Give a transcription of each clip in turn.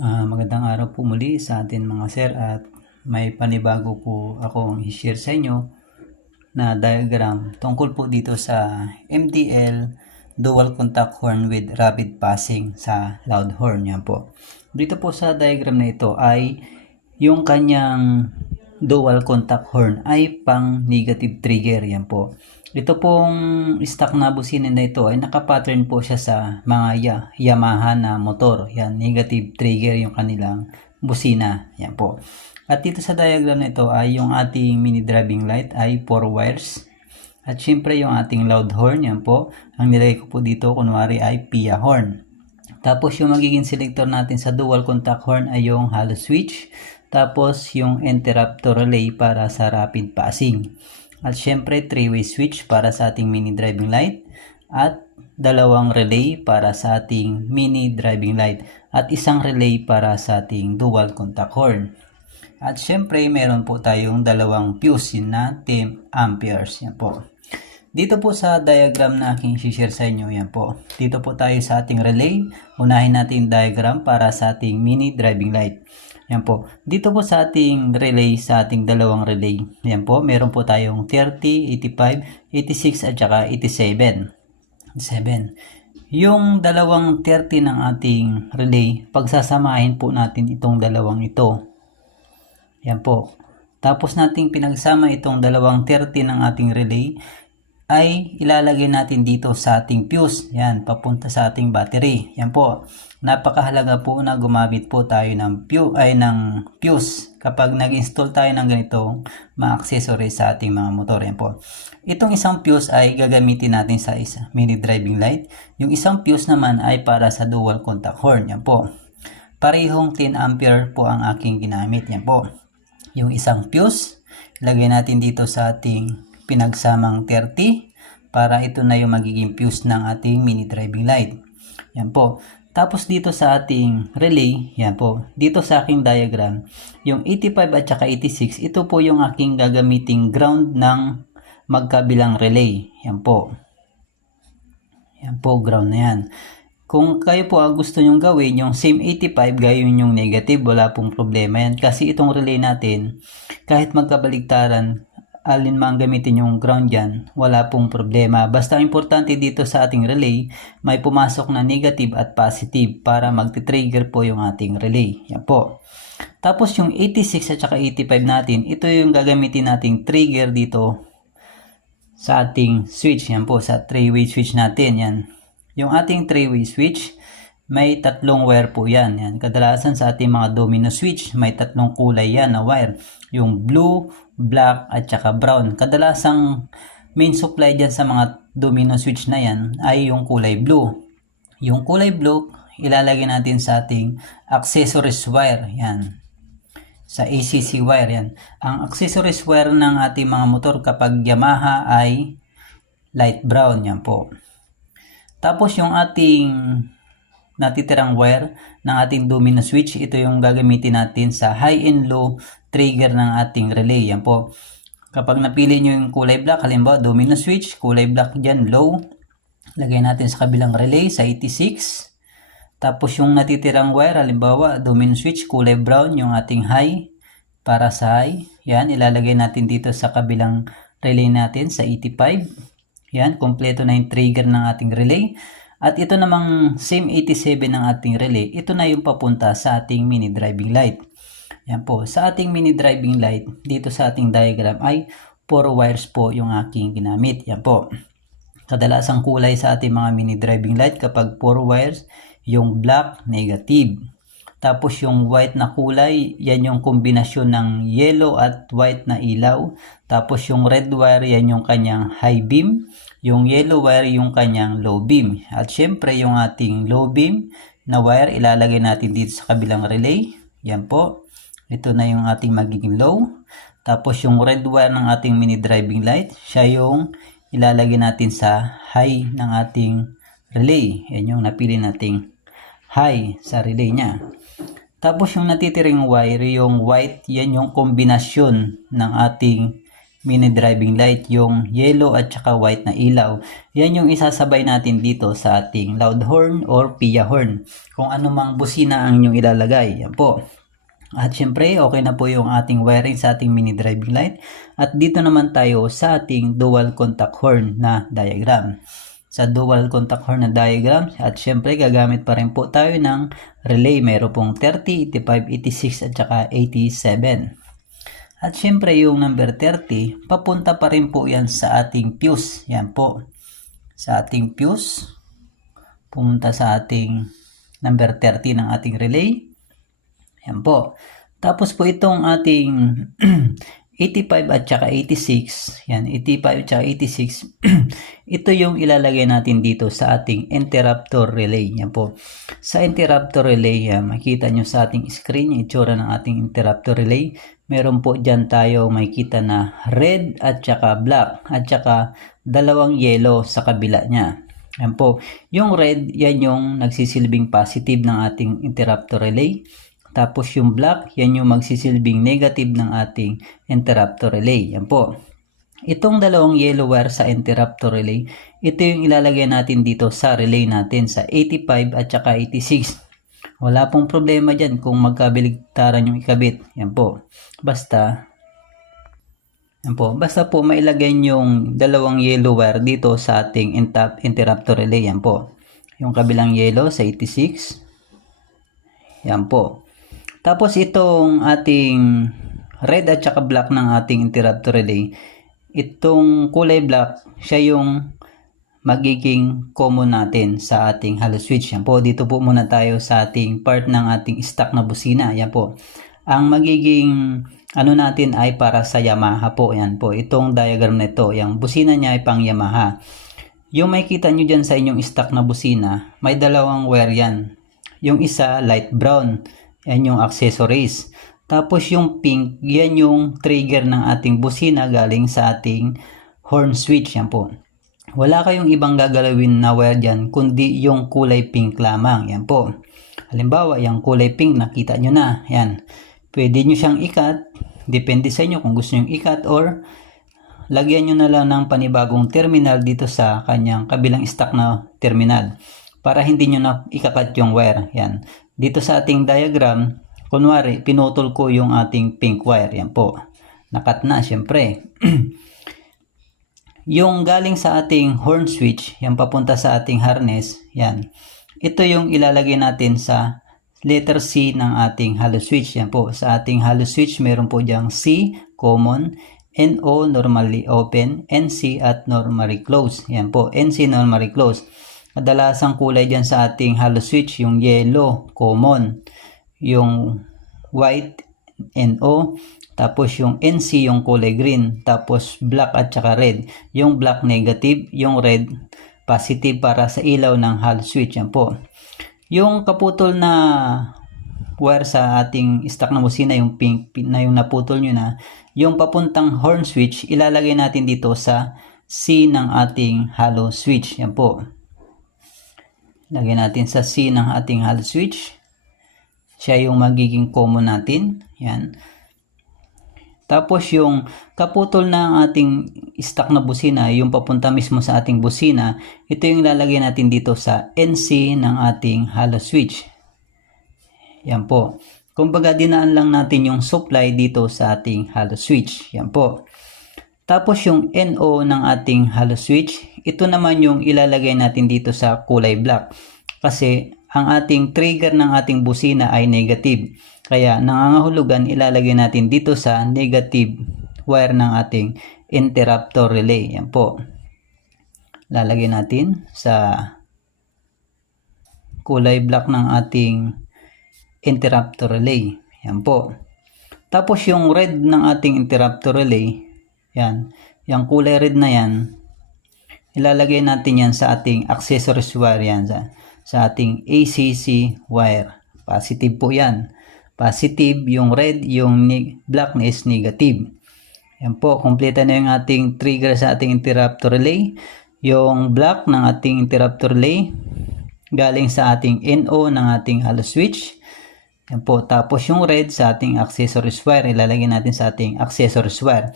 Magandang araw po muli sa atin mga sir, at may panibago po akong i-share sa inyo na diagram tungkol po dito sa MDL dual contact horn with rapid passing sa loud horn. Yan po. Dito po sa diagram na ito ay yung kanyang dual contact horn ay pang negative trigger. Yan po. Ito pong stock na busina na ito ay nakapattern po siya sa mga Yamaha na motor. Yan, negative trigger yung kanilang busina. Yan po. At dito sa diagram na ito ay yung ating mini driving light ay 4 wires. At syempre yung ating loud horn, yan po. Ang nilagay ko po dito kunwari ay PIA horn. Tapos yung magiging selector natin sa dual contact horn ay yung hollow switch. Tapos yung interrupter relay para sa rapid passing. At syempre 3-way switch para sa ating mini driving light. At dalawang relay para sa ating mini driving light. At isang relay para sa ating dual contact horn. At syempre meron po tayong dalawang fuse na 10 amperes. Yan po. Dito po sa diagram na aking share sa inyo, yan po. Dito po tayo sa ating relay. Unahin natin diagram para sa ating mini driving light. Yan po. Dito po sa ating relay, sa ating dalawang relay. Yan po. Meron po tayong 30, 85, 86 at saka 87. Yung dalawang 30 ng ating relay, pagsasamahin po natin itong dalawang ito. Yan po. Tapos nating pinagsama itong dalawang 30 ng ating relay, ay ilalagay natin dito sa ating fuse. Yan, papunta sa ating battery. Yan po. Napakahalaga po na gumamit po tayo ng fuse kapag nag-install tayo ng ganitong mga accessories sa ating mga motor. Yan po. Itong isang fuse ay gagamitin natin sa mini driving light. Yung isang fuse naman ay para sa dual contact horn. Yan po. Parehong 10 ampere po ang aking ginamit. Yan po. Yung isang fuse, ilagay natin dito sa ating pinagsamang 30 para ito na yung magiging fuse ng ating mini driving light. Yan po. Tapos dito sa ating relay, yan po. Dito sa aking diagram, yung 85 at saka 86, ito po yung aking gagamiting ground ng magkabilang relay. Yan po. Yan po, ground na yan. Kung kayo po gusto nyong gawin, yung same 85, gawin yung negative, wala pong problema yan. Kasi itong relay natin, kahit magkabaligtaran, alin man gamitin yung ground dyan, wala pong problema. Basta importante dito sa ating relay, may pumasok na negative at positive para magti-trigger po yung ating relay. Yan po. Tapos yung 86 at saka 85 natin, ito yung gagamitin nating trigger dito sa ating switch. Yan po, sa 3-way switch natin. Yan. Yung ating 3-way switch, may tatlong wire po yan. Yan. Kadalasan sa ating mga domino switch, may tatlong kulay yan na wire. Yung blue, black, at saka brown. Kadalasang main supply dyan sa mga domino switch na yan ay yung kulay blue. Yung kulay blue, ilalagay natin sa ating accessories wire. Yan. Sa ACC wire yan. Ang accessories wire ng ating mga motor kapag Yamaha ay light brown. Yan po. Tapos yung ating natitirang wire ng ating domino switch, ito yung gagamitin natin sa high and low trigger ng ating relay. Yan po. Kapag napili nyo yung kulay black, halimbawa domino switch, kulay black dyan, low. Lagay natin sa kabilang relay sa 86. Tapos yung natitirang wire, halimbawa domino switch, kulay brown, yung ating high para sa high. Yan, ilalagay natin dito sa kabilang relay natin sa 85. Yan, kompleto na yung trigger ng ating relay. At ito namang same 87 ng ating relay, ito na yung papunta sa ating mini driving light. Yan po, sa ating mini driving light, dito sa ating diagram ay 4 wires po yung aking ginamit. Yan po. Kadalasang kulay sa ating mga mini driving light kapag 4 wires, yung black, negative. Tapos yung white na kulay, yan yung kombinasyon ng yellow at white na ilaw. Tapos yung red wire, yan yung kanyang high beam. Yung yellow wire, yung kanyang low beam. At syempre yung ating low beam na wire, ilalagay natin dito sa kabilang relay. Yan po. Ito na yung ating magiging low. Tapos yung red wire ng ating mini driving light, siya yung ilalagay natin sa high ng ating relay. Yan yung napili nating high sa relay niya. Tapos yung natitiring wire, yung white, yan yung kombinasyon ng ating mini driving light, yung yellow at saka white na ilaw. Yan yung isasabay natin dito sa ating loud horn or PIA horn. Kung ano mang busina ang inyong ilalagay. Yan po. At syempre, okay na po yung ating wiring sa ating mini driving light. At dito naman tayo sa ating dual contact horn na diagram. Sa dual contact horn na diagram, at syempre gagamit pa rin po tayo ng relay. Meron pong 30, 85, 86 at saka 87. At syempre yung number 30, papunta pa rin po yan sa ating fuse. Yan po. Sa ating fuse, pumunta sa ating number 30 ng ating relay. Yan po. Tapos po itong ating 85 at saka 86, yan, 85 at saka 86, ito yung ilalagay natin dito sa ating interrupter relay. Yan po. Sa interrupter relay, makita nyo sa ating screen yung itsura ng ating interrupter relay. Meron po dyan tayo makikita na red at saka black at saka dalawang yellow sa kabila niya. Yan po. Yung red, yan yung nagsisilbing positive ng ating interrupter relay. Tapos yung black, yan yung magsisilbing negative ng ating interrupter relay. Yan po. Itong dalawang yellow wire sa interrupter relay, ito yung ilalagay natin dito sa relay natin sa 85 at saka 86. Wala pong problema dyan kung magkabaligtaran yung ikabit. Yan po. Basta po mailagay yung dalawang yellow wire dito sa ating interrupter relay. Yan po. Yung kabilang yellow sa 86. Yan po. Tapos itong ating red at saka black ng ating interrupter relay, itong kulay black, siya yung magiging common natin sa ating hollow switch. Yan po, dito po muna tayo sa ating part ng ating stock na busina. Yan po. Ang magiging ano natin ay para sa Yamaha po. Yan po. Itong diagram na ito, yung busina niya ay pang Yamaha. Yung makikita nyo dyan sa inyong stock na busina, may dalawang wire yan. Yung isa light brown. Yan yung accessories. Tapos yung pink, yan yung trigger ng ating busina galing sa ating horn switch. Yan po. Wala kayong ibang gagalawin na wire dyan, kundi yung kulay pink lamang. Yan po. Halimbawa, yung kulay pink, nakita nyo na. Yan. Pwede nyo siyang ikat. Depende sa inyo kung gusto nyo ikat or lagyan nyo na lang ng panibagong terminal dito sa kanyang kabilang stock na terminal. Para hindi nyo na ikakat yung wire. Yan. Dito sa ating diagram, kunwari, pinutol ko yung ating pink wire. Yan po. Nakat na, syempre. Yung galing sa ating horn switch, yan papunta sa ating harness, yan. Ito yung ilalagay natin sa letter C ng ating hollow switch. Yan po. Sa ating hollow switch, meron po diyang C, common, NO, normally open, NC at normally close. Yan po. NC, normally close. Kadalasang kulay dyan sa ating hollow switch, yung yellow, common, yung white, NO, tapos yung NC, yung kulay green, tapos black at saka red. Yung black negative, yung red positive para sa ilaw ng hollow switch. Yan po. Yung kaputol na wire sa ating stock na busina, yung pink na yung naputol nyo na, yung papuntang horn switch, ilalagay natin dito sa C ng ating hollow switch. Yan po. Lagay natin sa C ng ating hollow switch. Siya yung magiging common natin. Yan. Tapos yung kaputol ng ating stock na busina, yung papunta mismo sa ating busina, ito yung lalagay natin dito sa NC ng ating hollow switch. Yan po. Kumbaga dinaan lang natin yung supply dito sa ating hollow switch. Yan po. Tapos yung NO ng ating hollow switch, ito naman yung ilalagay natin dito sa kulay black. Kasi ang ating trigger ng ating busina ay negative. Kaya nangangahulugan ilalagay natin dito sa negative wire ng ating interrupter relay. Yan po. Lalagay natin sa kulay black ng ating interrupter relay. Yan po. Tapos yung red ng ating interrupter relay, yan, yung kulay red na yan, ilalagay natin yan sa ating accessories wire yan, sa ating ACC wire. Positive po yan. Positive yung red, yung black na is negative. Yan po, kumpleta na yung ating trigger sa ating interrupter relay. Yung black ng ating interrupter relay galing sa ating NO ng ating hollow switch. Yan po, tapos yung red sa ating accessories wire, ilalagay natin sa ating accessories wire.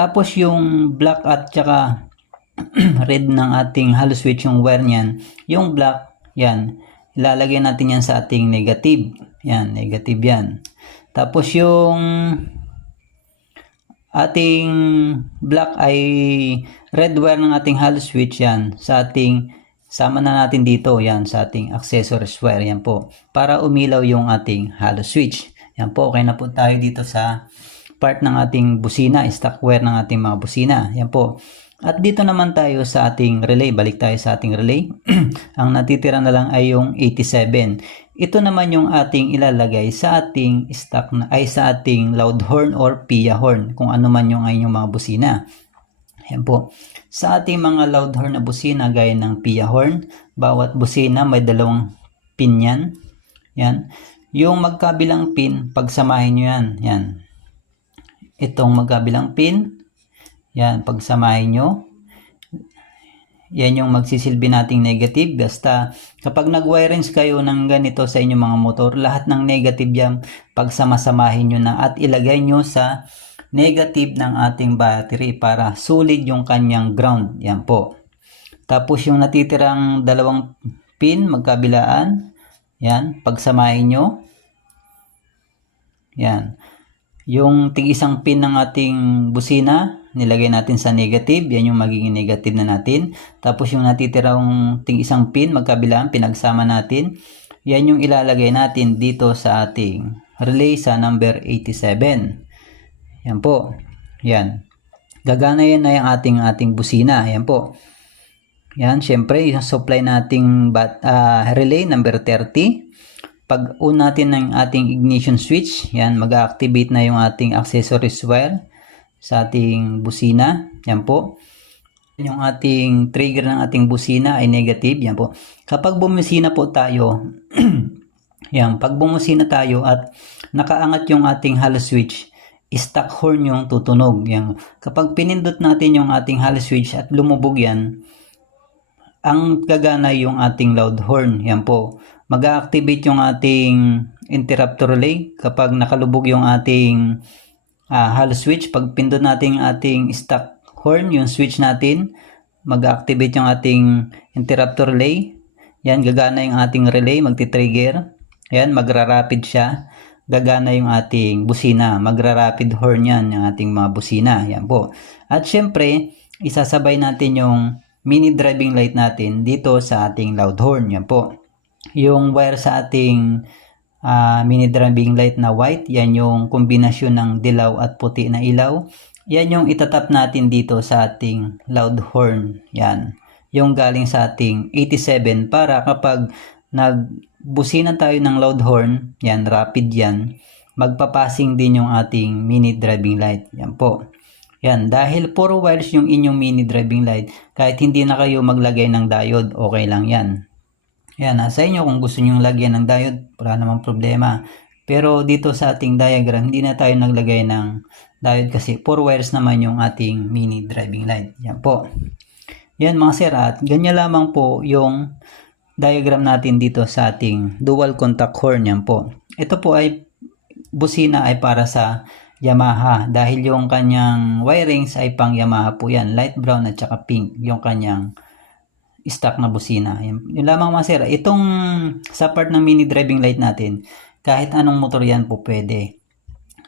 Tapos yung black at saka red ng ating halo switch, yung wire niyan, yung black, yan, ilalagay natin yan sa ating negative. Yan, negative yan. Tapos yung ating black ay red wire ng ating halo switch, yan, sa ating, sama na natin dito, yan, sa ating accessories wire, yan po, para umilaw yung ating halo switch. Yan po, okay na po tayo dito sa part ng ating busina, stock wire ng ating mga busina, yan po. At dito naman tayo sa ating relay, balik tayo sa ating relay. Ang natitira na lang ay yung 87. Ito naman yung ating ilalagay sa ating stock na, ay sa ating loud horn or PIA horn, kung ano man yung inyong mga busina. Yan po. Sa ating mga loud horn na busina gaya ng PIA horn, bawat busina may dalawang pin yan. Yan. Yung magkabilang pin, pagsamahin nyo yan. Yan. Itong magkabilang pin, yan, pagsamahin nyo. Yan yung magsisilbi nating negative. Basta kapag nag-wirings kayo ng ganito sa inyong mga motor, lahat ng negative yan, pagsamasamahin nyo na at ilagay nyo sa negative ng ating battery para solid yung kanyang ground. Yan po. Tapos yung natitirang dalawang pin, magkabilaan, yan, pagsamahin nyo. Yan. Yung tig-isang pin ng ating busina, nilagay natin sa negative, yan yung magiging negative na natin. Tapos yung natitirang tig-isang pin, magkabilaan, pinagsama natin, yan yung ilalagay natin dito sa ating relay sa number 87. Yan po. Yan. Gagana yan na yung ating busina. Yan po. Yan, syempre, yung supply nating relay number 30. Pag on natin ng ating ignition switch, yan, mag-activate na yung ating accessories wire sa ating busina. Yan po. Yung ating trigger ng ating busina ay negative. Yan po. Kapag bumusina po tayo, yan, pag bumusina tayo at nakaangat yung ating halo switch, stock horn yung tutunog. Yan. Kapag pinindot natin yung ating halo switch at lumubog yan, ang gagana yung ating loud horn. Yan po. Mag-activate yung ating interrupter relay kapag nakalubog yung ating halo switch. Pag pindot natin yung ating stock horn, yung switch natin, mag-activate yung ating interrupter relay. Yan, gagana yung ating relay, magti-trigger. Yan, magra-rapid siya. Gagana yung ating busina, magra-rapid horn yan, yung ating mga busina. Yan po. At syempre, isasabay natin yung mini driving light natin dito sa ating loud horn. Yan po. Yung wire sa ating mini driving light na white, yan yung kombinasyon ng dilaw at puti na ilaw. Yan yung itatap natin dito sa ating loud horn. Yan. Yung galing sa ating 87 para kapag nagbusina tayo ng loud horn, yan, rapid yan, magpapasing din yung ating mini driving light. Yan po. Yan, dahil puro wires yung inyong mini driving light, kahit hindi na kayo maglagay ng diode, okay lang yan. Yan, nasa inyo kung gusto nyo lagyan ng diode, wala namang problema. Pero dito sa ating diagram, hindi na tayo naglagay ng diode kasi 4 wires naman yung ating mini driving light. Yan po. Yan mga sir, at ganyan lamang po yung diagram natin dito sa ating dual contact horn. Yan po. Ito po ay busina ay para sa Yamaha dahil yung kanyang wirings ay pang Yamaha po yan. Light brown at saka pink yung kanyang stock na busina. Yun lamang mga sir. Itong sa part ng mini driving light natin, kahit anong motor yan po pwede.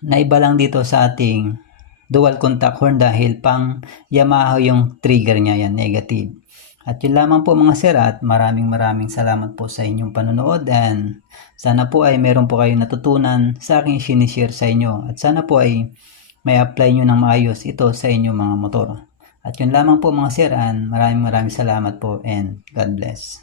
Naiba lang dito sa ating dual contact horn dahil pang Yamaha yung trigger niya yan, negative. At yun lamang po mga sir, at maraming salamat po sa inyong panonood, and sana po ay meron po kayong natutunan sa aking sinishare sa inyo, at sana po ay may apply nyo ng maayos ito sa inyong mga motor. At yun lamang po mga sir, and maraming salamat po, and God bless.